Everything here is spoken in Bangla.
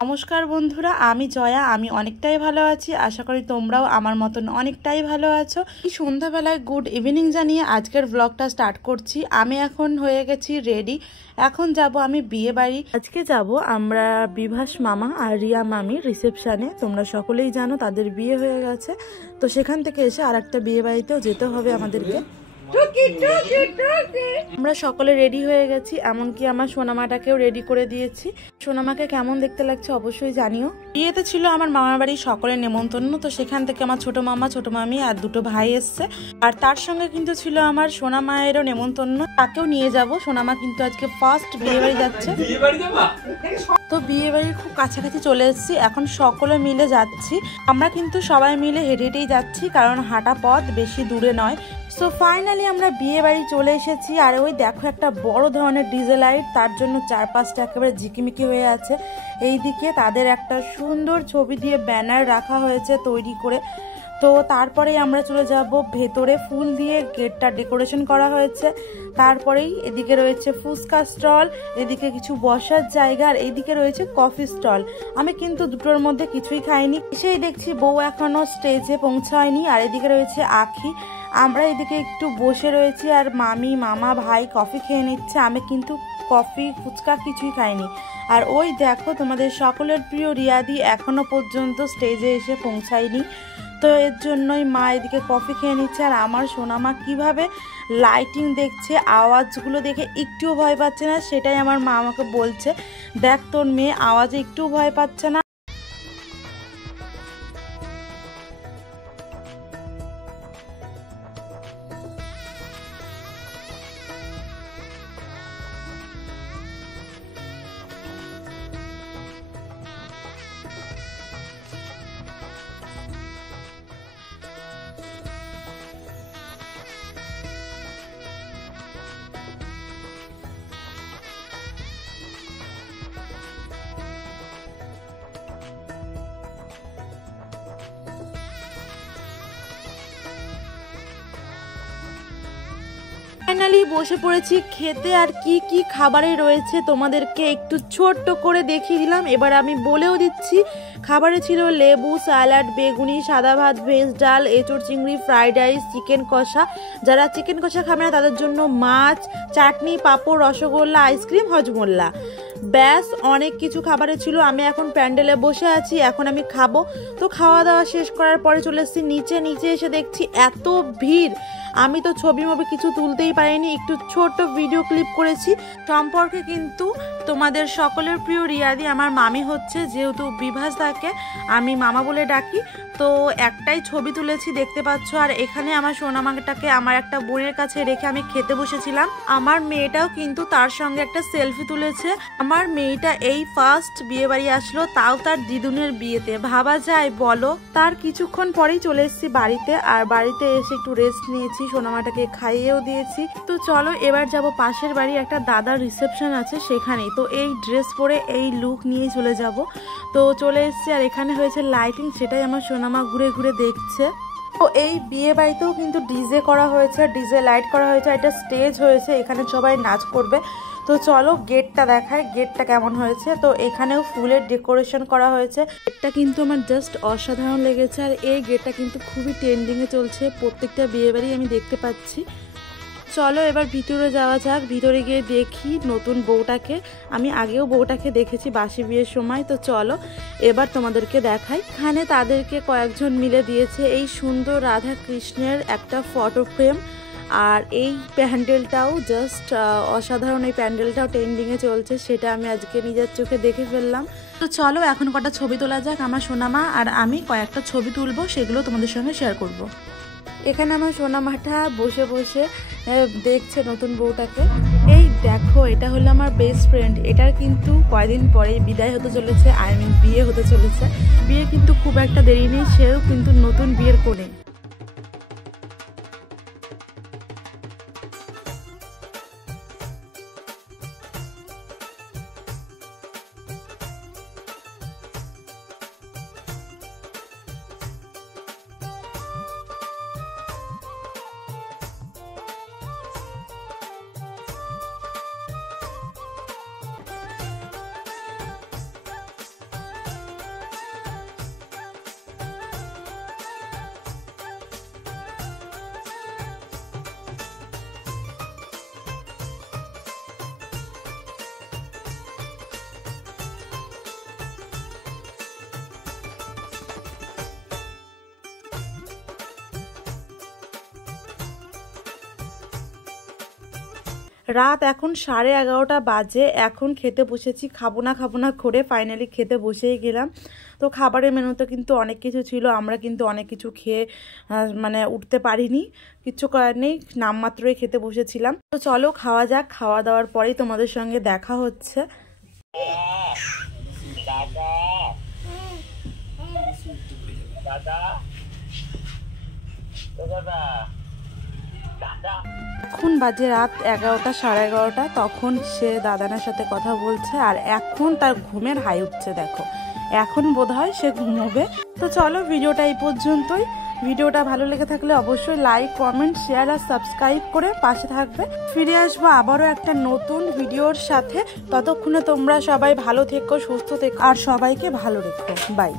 নমস্কার বন্ধুরা, আমি জয়া। আমি অনেকটাই ভালো আছি। আশা করি তোমরাও আমার মতন অনেকটাই ভালো আছো। এই সন্ধ্যাবেলায় গুড ইভিনিং জানিয়ে আজকের ব্লগটা স্টার্ট করছি। আমি এখন হয়ে গেছি রেডি। এখন যাব আমি বিয়ে বাড়ি। আজকে যাব আমরা বিভাস মামা আর রিয়া মামির রিসেপশনে। তোমরা সকলেই জানো তাদের বিয়ে হয়ে গেছে, তো সেখান থেকে এসে আর একটা বিয়ে বাড়িতেও যেতে হবে আমাদেরকে। আমরা সকলে রেডি হয়ে গেছি, এমনকি আমার সোনামাটাকেও রেডি করে দিয়েছি। সোনামাকে কেমন দেখতে লাগছে অবশ্যই জানিও। বিয়েতে ছিল আমার মামার বাড়ির সকলের নেমন্তন্ন, তো সেখান থেকে আমার ছোট মামা, ছোট মামি আর দুটো ভাই এসছে। আর তার সঙ্গে কিন্তু ছিল আমার সোনা মায়েরও নেমন্তন্ন, তাকেও নিয়ে যাব। সোনামা কিন্তু আজকে ফার্স্ট বিয়ে বাড়ি যাচ্ছে। তো বিয়ে বাড়ির খুব কাছাকাছি চলে এসেছি, এখন সকলে মিলে যাচ্ছি। আমরা কিন্তু সবাই মিলে হেঁটে হেঁটেই যাচ্ছি, কারণ হাঁটা পথ বেশি দূরে নয়। সো ফাইনালি আমরা বিয়ে বাড়ি চলে এসেছি। আর ওই দেখো একটা বড় ধরনের ডিজে লাইট, তার জন্য চারপাশটা একেবারে ঝিকিমিকি হয়ে আছে। এইদিকে তাদের একটা সুন্দর ছবি দিয়ে ব্যানার রাখা হয়েছে তৈরি করে। তো তারপরে আমরা চলে যাব ভেতরে, ফুল দিয়ে গেটটা ডেকোরেশন করা হয়েছে। তারপরেই এদিকে রয়েছে ফুচকা স্টল, এদিকে কিছু বসার জায়গা, আর এইদিকে রয়েছে কফি স্টল। আমি কিন্তু দুটোর মধ্যে কিছুই খাইনি। সেই দেখছি বউ এখনো স্টেজে পৌঁছায়নি। আর এদিকে রয়েছে আখি। আমরা এদিকে একটু বসে রয়েছি, আর মামি, মামা, ভাই কফি খেয়ে নিচ্ছে। আমি কিন্তু কফি, ফুচকা কিছুই খাইনি। আর ওই দেখো তোমাদের সকলের প্রিয় রিয়াদি এখনো পর্যন্ত স্টেজে এসে পৌঁছায়নি। তো এর জন্যই মা এদিকে কফি খেয়ে নিচ্ছে। আর আমার সোনামা কিভাবে লাইটিং দেখছে, আওয়াজগুলো দেখে একটুও ভয় পাচ্ছে না, সেটাই আমার মা আমাকে বলছে, দেখ তোর মেয়ে আওয়াজে একটু ভয় পাচ্ছে না। ফাইনালি বসে পড়েছি খেতে। আর কি কি খাবারে রয়েছে তোমাদেরকে একটু ছোট্ট করে দেখিয়ে দিলাম। এবার আমি বলেও দিচ্ছি, খাবারে ছিল লেবু, স্যালাড, বেগুনি, সাদা ভাত, ভেজ ডাল, এঁচোড় চিংড়ি, ফ্রাইড রাইস, চিকেন কষা। যারা চিকেন কষা খাবে না তাদের জন্য মাছ, চাটনি, পাঁপড়, রসগোল্লা, আইসক্রিম, হজমোল্লা। ব্যাস, অনেক কিছু খাবারে ছিল। আমি এখন প্যান্ডেলে বসে আছি, এখন আমি খাবো। তো খাওয়া দাওয়া শেষ করার পরে চলে এসেছি নিচে। নিচে এসে দেখছি এত ভিড়, আমি তো ছবি মবি কিছু তুলতেই পারিনি, একটু ছোট ভিডিও ক্লিপ করেছি। সম্পর্কে কিন্তু তোমাদের সকলের প্রিয় রিয়াদি আমার মামি হচ্ছে, যেহেতু বিভাস তাকে আমি মামা বলে ডাকি। তো একটাই ছবি তুলেছি দেখতে পাচ্ছ। আর এখানে আমার সোনামাটাকে আমার একটা বোনের কাছে রেখে আমি খেতে বসেছিলাম। আমার মেয়েটাও কিন্তু তার সঙ্গে একটা সেলফি তুলেছে। আমার মেয়েটা এই ফার্স্ট বিয়ে বাড়ি আসলো, তাও তার দিদুনের বিয়েতে, ভাবা যায় বলো। তার কিছুক্ষণ পরেই চলে এসেছি বাড়িতে। আর বাড়িতে এসে একটু রেস্ট নিয়েছি, সোনামাটাকে খাইয়েও দিয়েছি। তো চলো এবার যাব পাশের বাড়ি, একটা দাদার রিসেপশন আছে সেখানেই। তো এই ড্রেস পরে এই লুক নিয়েই চলে যাব। তো চলে এসেছি, আর এখানে হয়েছে লাইটিং, সেটাই আমার সোনামা ঘুরে ঘুরে দেখছে। তো এই বিয়ে বাড়িতেও কিন্তু ডিজে করা হয়েছে, ডিজে লাইট করা হয়েছে, একটা স্টেজ হয়েছে, এখানে সবাই নাচ করবে। তো চলো গেটটা দেখায়, গেটটা কেমন হয়েছে। তো এখানেও ফুলের ডেকোরেশন করা হয়েছে। গেটটা কিন্তু আমার জাস্ট অসাধারণ লেগেছে। আর এই গেটটা কিন্তু খুবই ট্রেন্ডিংয়ে চলছে, প্রত্যেকটা বিয়ে বাড়ি আমি দেখতে পাচ্ছি। চলো এবার ভিতরে যাওয়া যাক। ভিতরে গিয়ে দেখি নতুন বউটাকে। আমি আগেও বউটাকে দেখেছি বাসি বিয়ের সময়। তো চলো এবার তোমাদেরকে দেখাই। এখানে তাদেরকে কয়েকজন মিলে দিয়েছে এই সুন্দর রাধা কৃষ্ণের একটা ফটো ফ্রেম। আর এই প্যান্ডেলটাও জাস্ট অসাধারণ। এই প্যান্ডেলটাও ট্রেন্ডিংয়ে চলছে, সেটা আমি আজকে নিজের চোখে দেখে ফেললাম। তো চলো এখন কটা ছবি তোলা যাক। আমার সোনামা আর আমি কয়েকটা ছবি তুলবো, সেগুলো তোমাদের সঙ্গে শেয়ার করব। এখানে আমার সোনামাটা বসে বসে দেখছে নতুন বউটাকে। এই দেখো, এটা হলো আমার বেস্ট ফ্রেন্ড। এটার কিন্তু কয়দিন পরে বিদায় হতে চলেছে, বিয়ে হতে চলেছে। বিয়ে কিন্তু খুব একটা দেরি নেই, সেও কিন্তু নতুন বিয়ের কোণে। রাত এখন 11:30 বাজে। এখন খেতে বসেছি, খাবো না করে ফাইনালি খেতে বসেই গেলাম। তো খাবারের মেনুতে কিন্তু অনেক কিছু ছিল, আমরা কিন্তু অনেক কিছু খেয়ে মানে উঠতে পারিনি, কিচ্ছু করার নেই, নামমাত্রই খেতে বসেছিলাম। তো চলো খাওয়া যাক, খাওয়া দাওয়ার পরেই তোমাদের সঙ্গে দেখা হচ্ছে। এখন বাজে রাত 11টা, 11:30। তখন সে দাদানের সাথে কথা বলছে আর এখন তার ঘুমের হাই উঠছে। দেখো এখন বোধহয় সে ঘুমোবে। তো চলো ভিডিওটা এই পর্যন্তই। ভিডিওটা ভালো লেগে থাকলে অবশ্যই লাইক, কমেন্ট, শেয়ার আর সাবস্ক্রাইব করে পাশে থাকবে। ফিরে আসবো আবারও একটা নতুন ভিডিওর সাথে। ততক্ষণে তোমরা সবাই ভালো থেকো, সুস্থ থেকো আর সবাইকে ভালো রেখো। বাই।